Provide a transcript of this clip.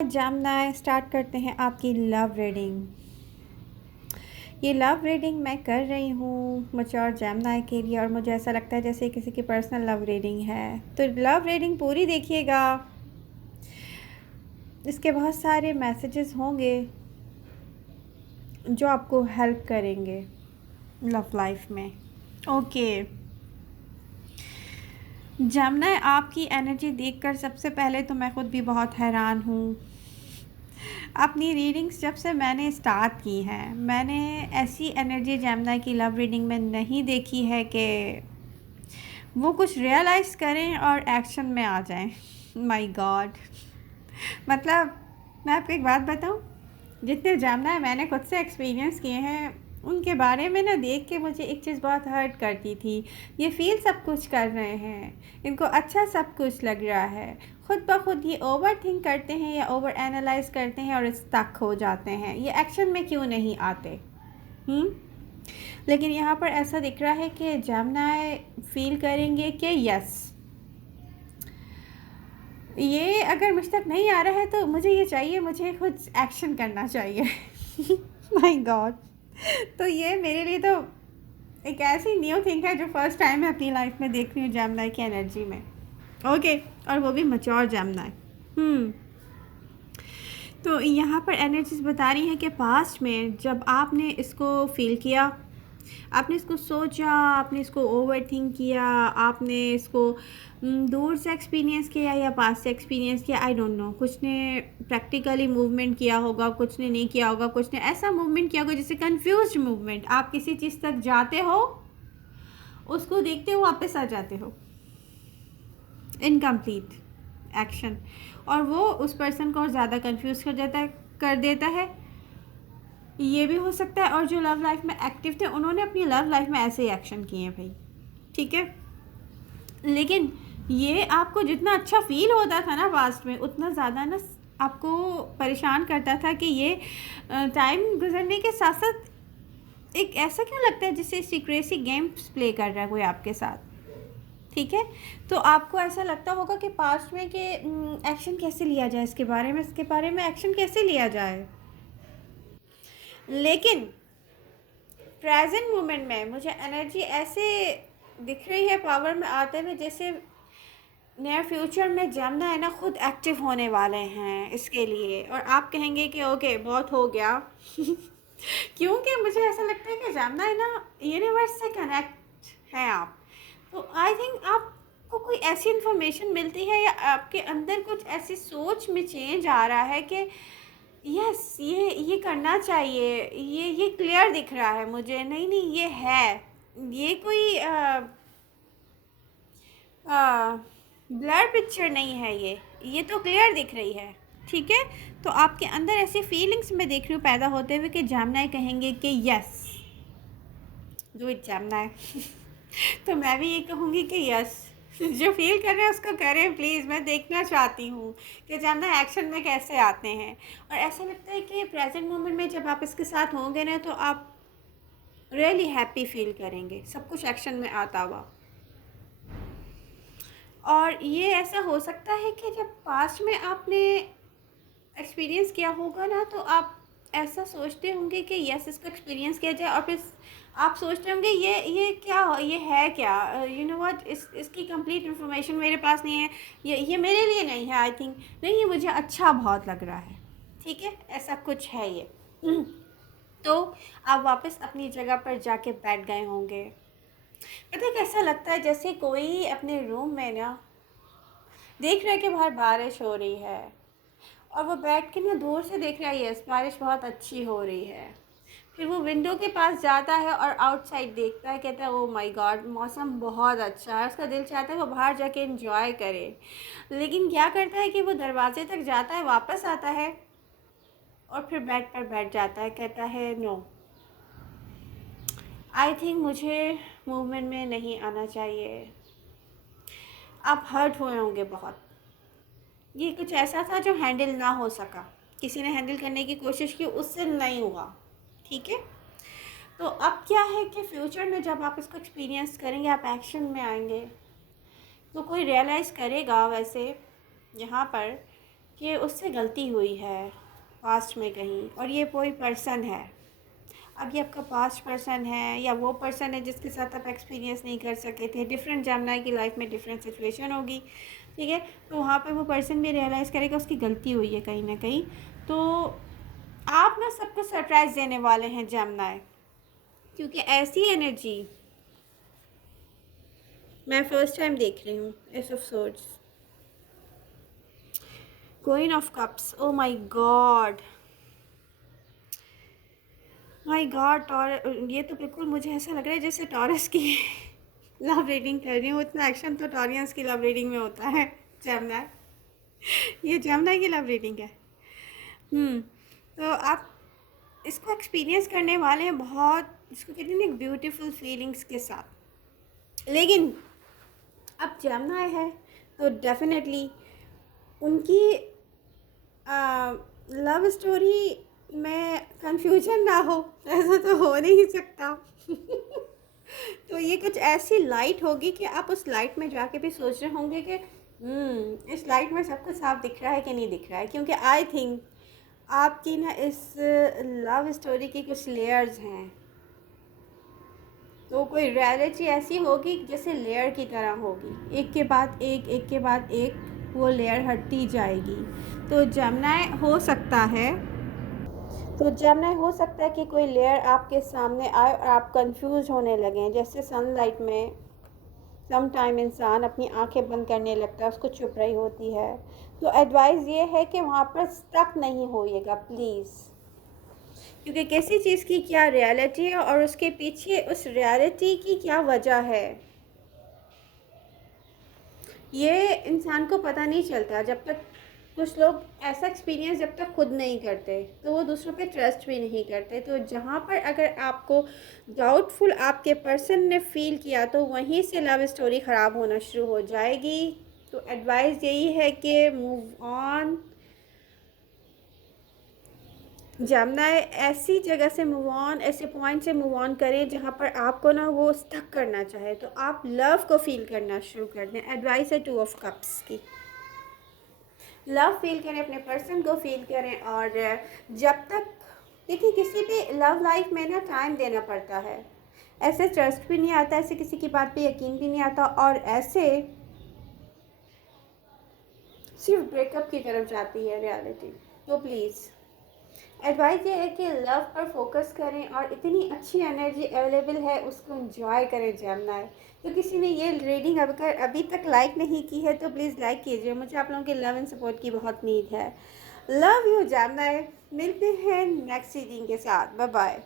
जामना start करते हैं आपकी लव रीडिंग। ये लव रीडिंग मैं कर रही हूँ मैच्योर जामना के लिए और मुझे ऐसा लगता है जैसे किसी की पर्सनल लव रीडिंग है। तो लव रीडिंग पूरी देखिएगा, इसके बहुत सारे मैसेजेस होंगे जो आपको हेल्प करेंगे लव लाइफ में। ओके जामना, आपकी एनर्जी देखकर सबसे पहले तो मैं ख़ुद भी बहुत हैरान हूँ। अपनी रीडिंग्स जब से मैंने स्टार्ट की हैं, मैंने ऐसी एनर्जी जामना की लव रीडिंग में नहीं देखी है कि वो कुछ रियलाइज़ करें और एक्शन में आ जाएं। माय गॉड, मतलब मैं आपको एक बात बताऊं, जितने जामना मैंने खुद से एक्सपीरियंस किए हैं उनके बारे में ना देख के मुझे एक चीज़ बहुत हर्ट करती थी। ये फील सब कुछ कर रहे हैं, इनको अच्छा सब कुछ लग रहा है, खुद ब खुद ये ओवर थिंक करते हैं या ओवर एनालाइज करते हैं और स्टक हो जाते हैं। ये एक्शन में क्यों नहीं आते? लेकिन यहाँ पर ऐसा दिख रहा है कि जामनाए फील करेंगे कि यस, ये अगर मुझ तक नहीं आ रहा है तो मुझे ये चाहिए, मुझे खुद एक्शन करना चाहिए। माय गॉड, तो ये मेरे लिए तो एक ऐसी न्यू थिंग है जो फर्स्ट टाइम मैं अपनी लाइफ में देख रही हूँ जामनाई की एनर्जी में। ओके, और वो भी मैच्योर जामनाई। तो यहाँ पर एनर्जीज बता रही हैं कि पास्ट में जब आपने इसको फील किया, आपने इसको सोचा, आपने इसको ओवर थिंक किया, आपने इसको दूर से एक्सपीरियंस किया या पास से एक्सपीरियंस किया, आई डोंट नो, कुछ ने प्रैक्टिकली मूवमेंट किया होगा, कुछ ने नहीं किया होगा, कुछ ने ऐसा मूवमेंट किया होगा जैसे कंफ्यूज्ड मूवमेंट। आप किसी चीज़ तक जाते हो, उसको देखते हो, वापस आ जाते हो, इनकम्प्लीट एक्शन, और वो उस पर्सन को और ज़्यादा कंफ्यूज कर देता है। ये भी हो सकता है। और जो लव लाइफ में एक्टिव थे उन्होंने अपनी लव लाइफ में ऐसे ही एक्शन किए हैं भाई, ठीक है। लेकिन ये आपको जितना अच्छा फील होता था ना पास्ट में, उतना ज़्यादा ना आपको परेशान करता था कि ये टाइम गुजरने के साथ साथ एक ऐसा क्यों लगता है जैसे सीक्रेसी गेम्स प्ले कर रहा है कोई आपके साथ, ठीक है। तो आपको ऐसा लगता होगा कि पास्ट में कि एक्शन कैसे लिया जाए, इसके बारे में एक्शन कैसे लिया जाए। लेकिन प्रेजेंट मोमेंट में मुझे एनर्जी ऐसे दिख रही है पावर में आते हुए जैसे नियर फ्यूचर में जामना है ना खुद एक्टिव होने वाले हैं इसके लिए। और आप कहेंगे कि ओके बहुत हो गया क्योंकि मुझे ऐसा लगता है कि जामना है ना यूनिवर्स से कनेक्ट हैं आप। तो आई थिंक आपको कोई ऐसी इन्फॉर्मेशन मिलती है या आपके अंदर कुछ ऐसी सोच में चेंज आ रहा है कि यस ये करना चाहिए, ये क्लियर दिख रहा है मुझे, नहीं नहीं ये है, ये कोई ब्लर पिक्चर नहीं है, ये तो क्लियर दिख रही है, ठीक है। तो आपके अंदर ऐसी फीलिंग्स मैं देख रही हूँ पैदा होते हुए कि जामना कहेंगे कि यस डू इट जामना तो मैं भी ये कहूँगी कि यस जो फील कर रहे हैं उसको करें प्लीज़। मैं देखना चाहती हूँ कि जामना एक्शन में कैसे आते हैं। और ऐसा लगता है कि प्रेजेंट मोमेंट में जब आप इसके साथ होंगे ना तो आप रियली हैप्पी फील करेंगे, सब कुछ एक्शन में आता हुआ। और ये ऐसा हो सकता है कि जब पास्ट में आपने एक्सपीरियंस किया होगा ना तो आप ऐसा सोचते होंगे कि यस इसको एक्सपीरियंस किया जाए, और फिर आप सोचते होंगे ये क्या ये है क्या, यू नो व्हाट, इसकी कंप्लीट इन्फॉर्मेशन मेरे पास नहीं है, ये मेरे लिए नहीं है, आई थिंक नहीं, ये मुझे अच्छा बहुत लग रहा है, ठीक है, ऐसा कुछ है ये। तो आप वापस अपनी जगह पर जाके बैठ गए होंगे। पता है कैसा लगता है, जैसे कोई अपने रूम में ना देख रहा है कि बाहर बारिश हो रही है और वो बैठ के ना दूर से देख रहा है यस बारिश बहुत अच्छी हो रही है, फिर वो विंडो के पास जाता है और आउटसाइड देखता है, कहता है ओ माय गॉड मौसम बहुत अच्छा है, उसका दिल चाहता है वो बाहर जाके एंजॉय करे। लेकिन क्या करता है कि वो दरवाजे तक जाता है, वापस आता है और फिर बेड पर बैठ जाता है, कहता है नो आई थिंक मुझे मूवमेंट में नहीं आना चाहिए। आप हर्ट हुए होंगे बहुत, ये कुछ ऐसा था जो हैंडल ना हो सका, किसी ने हैंडल करने की कोशिश की, उससे नहीं हुआ, ठीक है। तो अब क्या है कि फ्यूचर में जब आप इसको एक्सपीरियंस करेंगे, आप एक्शन में आएंगे, तो कोई रियलाइज़ करेगा वैसे यहाँ पर कि उससे गलती हुई है पास्ट में कहीं, और ये कोई पर्सन है। अब ये आपका पास्ट पर्सन है या वो पर्सन है जिसके साथ आप एक्सपीरियंस नहीं कर सके थे। डिफरेंट जेमिनी की लाइफ में डिफरेंट सिचुएशन होगी, ठीक है। तो वहाँ पे वो पर्सन भी रियलाइज़ करेगा उसकी गलती हुई है कहीं ना कहीं। तो आप ना सबको सरप्राइज़ देने वाले हैं जेमिनी, क्योंकि ऐसी एनर्जी मैं फर्स्ट टाइम देख रही हूँ। S of swords, queen of cups, oh my God, my God. ये तो बिल्कुल मुझे ऐसा लग रहा है जैसे टॉरस की लव रीडिंग कर रही हूँ। इतना एक्शन तो टॉरियंस की लव रीडिंग में होता है। जेमिनी, ये जेमिनी की लव रीडिंग है। तो आप इसको एक्सपीरियंस करने वाले हैं बहुत, इसको कहते हैं एक ब्यूटीफुल फीलिंग्स के साथ। लेकिन अब जेमिनी है तो डेफिनेटली उनकी लव स्टोरी में कंफ्यूजन ना हो, ऐसा तो हो नहीं सकता। तो ये कुछ ऐसी लाइट होगी कि आप उस लाइट में जाके भी सोच रहे होंगे कि इस लाइट में सब कुछ साफ दिख रहा है कि नहीं दिख रहा है। क्योंकि आई थिंक आपकी ना इस लव स्टोरी की कुछ लेयर्स हैं। तो कोई रियलिटी ऐसी होगी जैसे लेयर की तरह होगी, एक के बाद एक, एक के बाद एक, वो लेयर हटती जाएगी। तो जेमिनी हो सकता है, तो जेमिनी हो सकता है कि कोई लेयर आपके सामने आए और आप कंफ्यूज होने लगें। जैसे सनलाइट में सम टाइम इंसान अपनी आंखें बंद करने लगता है, उसको चुप रही होती है। तो एडवाइस ये है कि वहाँ पर स्टक नहीं होइएगा प्लीज़, क्योंकि किसी चीज़ की क्या रियलिटी है और उसके पीछे उस रियलिटी की क्या वजह है, ये इंसान को पता नहीं चलता जब तक कुछ लोग ऐसा एक्सपीरियंस जब तक खुद नहीं करते तो वो दूसरों पे ट्रस्ट भी नहीं करते। तो जहाँ पर अगर आपको डाउटफुल आपके पर्सन ने फील किया तो वहीं से लव स्टोरी ख़राब होना शुरू हो जाएगी। तो एडवाइस यही है कि मूव ऑन। जेमिनी ऐसी जगह से मूव ऑन, ऐसे पॉइंट से मूव ऑन करें जहाँ पर आपको ना वो स्टक करना चाहे, तो आप लव को फील करना शुरू कर दें। एडवाइस है 2 ऑफ कप्स की, लव फील करें, अपने पर्सन को फील करें। और जब तक देखिए किसी भी लव लाइफ में ना टाइम देना पड़ता है, ऐसे ट्रस्ट भी नहीं आता, ऐसे किसी की बात पे यकीन भी नहीं आता, और ऐसे सिर्फ ब्रेकअप की तरफ जाती है रियलिटी। तो प्लीज़ एडवाइस ये है कि लव पर फोकस करें और इतनी अच्छी एनर्जी अवेलेबल है उसको एंजॉय करें जेमिनी। तो किसी ने ये रीडिंग अभी तक लाइक नहीं की है तो प्लीज़ लाइक कीजिए, मुझे आप लोगों के लव एंड सपोर्ट की बहुत नीड है। लव यू जेमिनी, मिलते हैं नेक्स्ट रीडिंग के साथ, बाय बाय।